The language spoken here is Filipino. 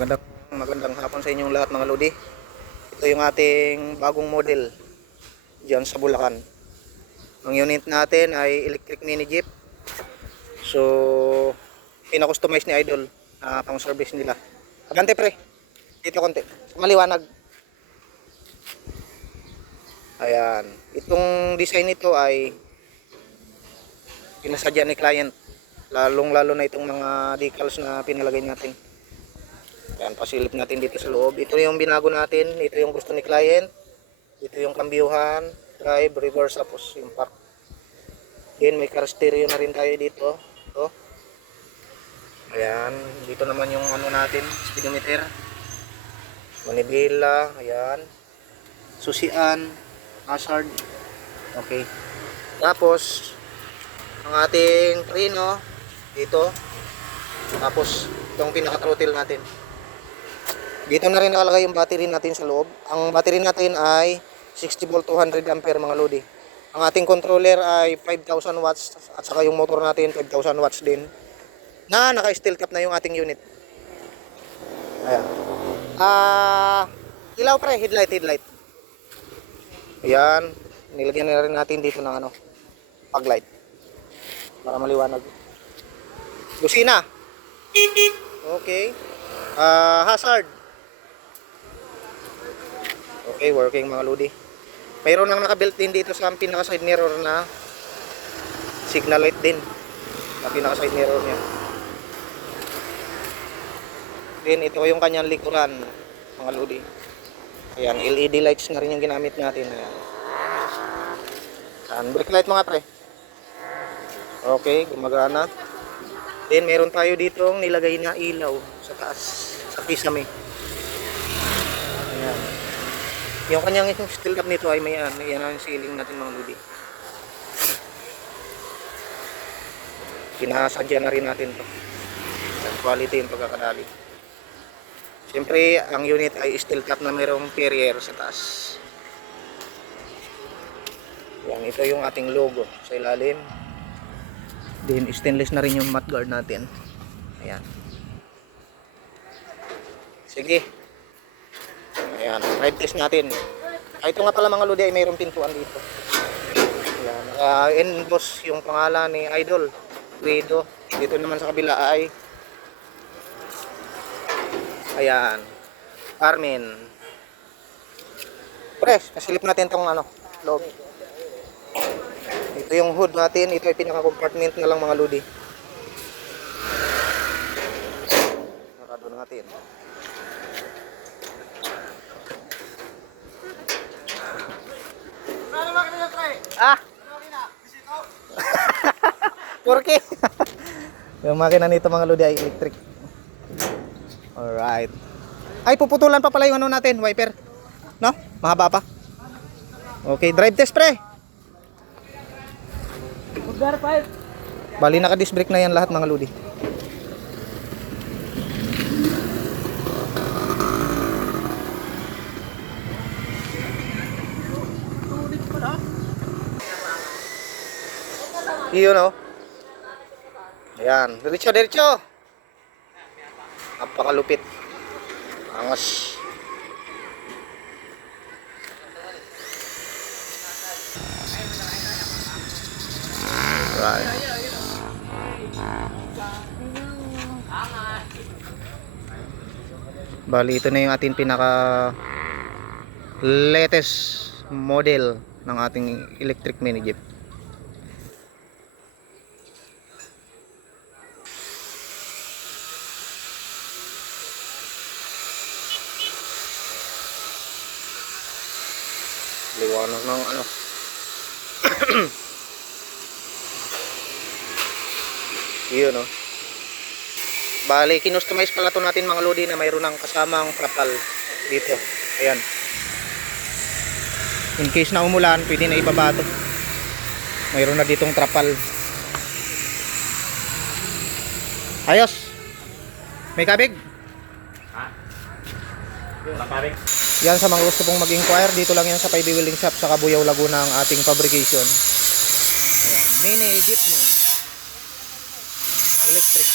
Magandang hapon sa inyong lahat mga lodi. Ito yung ating bagong model diyan sa Bulacan. Ang unit natin ay electric mini jeep. So, pina-customize ni Idol pang service nila. Abante pre, dito konti. Maliwanag. Ayan. Itong design nito ay pinasadya ni client. Lalong-lalo na itong mga decals na pinalagay natin. Ayan, pasilip natin dito sa loob. Ito yung binago natin. Ito yung gusto ni client. Ito yung kambyuhan, drive, reverse, tapos yung park. Then may car stereo na rin tayo dito. Ito. Ayan. Dito naman yung ano natin, speedometer. Manibela. Ayan. Susian. Hazard. Okay. Tapos, ang ating preno dito. Tapos, itong pinaka-throttle natin. Dito na rin nakalagay yung battery natin sa loob. Ang battery natin ay 60 volt 200 ampere mga lodi. Ang ating controller ay 5,000 watts at saka yung motor natin 5,000 watts din. Na naka-steel cap na yung ating unit. Ayan. Ilaw pre, headlight. Ayan. Nilagyan na rin natin dito ng ano, fog light. Para maliwanag. Busina. Okay. Hazard. Okay, working mga lodi. Mayroon nang naka-built din dito sa pinaka side mirror na signal light din. Na pinaka side mirror niya. Then ito yung kanyang likuran mga lodi. Ayan, LED lights na rin yung ginamit natin. Ayan. Ayan, brake light mga pre. Okay, gumagana. Then meron tayo ditong nilagay na ilaw sa taas, sa kisame. Ayan. Yung kanyang steel cap nito ay may yan ang ceiling natin mga lodi. Pinasadya na rin natin to. Quality yung pagkakadali. Siyempre, ang unit ay steel cap na mayroong carrier sa taas. Yan, ito yung ating logo sa ilalim. Then stainless na rin yung mudguard natin. Ayan. Sige. Ayan, drive test natin. Ito nga pala mga lodi ay mayroong pintuan dito. Ayan, in-boss yung pangalan ni Idol Guido. Dito naman sa kabila ay ayan, Carmen. Press, nasilip natin tong ano, loob. Ito yung hood natin, ito ay pinaka-compartment na lang mga lodi. Sarado natin. Porke. Yung makina nito mga lodi ay electric. Alright. Ay, puputulan pa pala yung ano natin, wiper. No? Mahaba pa. Okay, drive test pre. Bali naka-disc brake na yan lahat mga lodi. Iyon o. Ayan. Diretso. Napakalupit. Angas. Right. Bali ito na yung ating pinaka latest model ng ating electric mini jeep. Liwanag ng ano. Yun no. Bali kinustomize pala to natin mga lodi na mayroon ng kasamang trapal dito. Ayan. In case na umulan, pwede na ibaba to. Mayroon na ditong trapal. Ayos. May kabig? Ha? Wala kabig. Yan sa mga gusto pong mag-inquire, dito lang yan sa Paibi Welding Shop sa Cabuyao, Laguna ang ating fabrication. Ayan, mini jeep mo. Electric.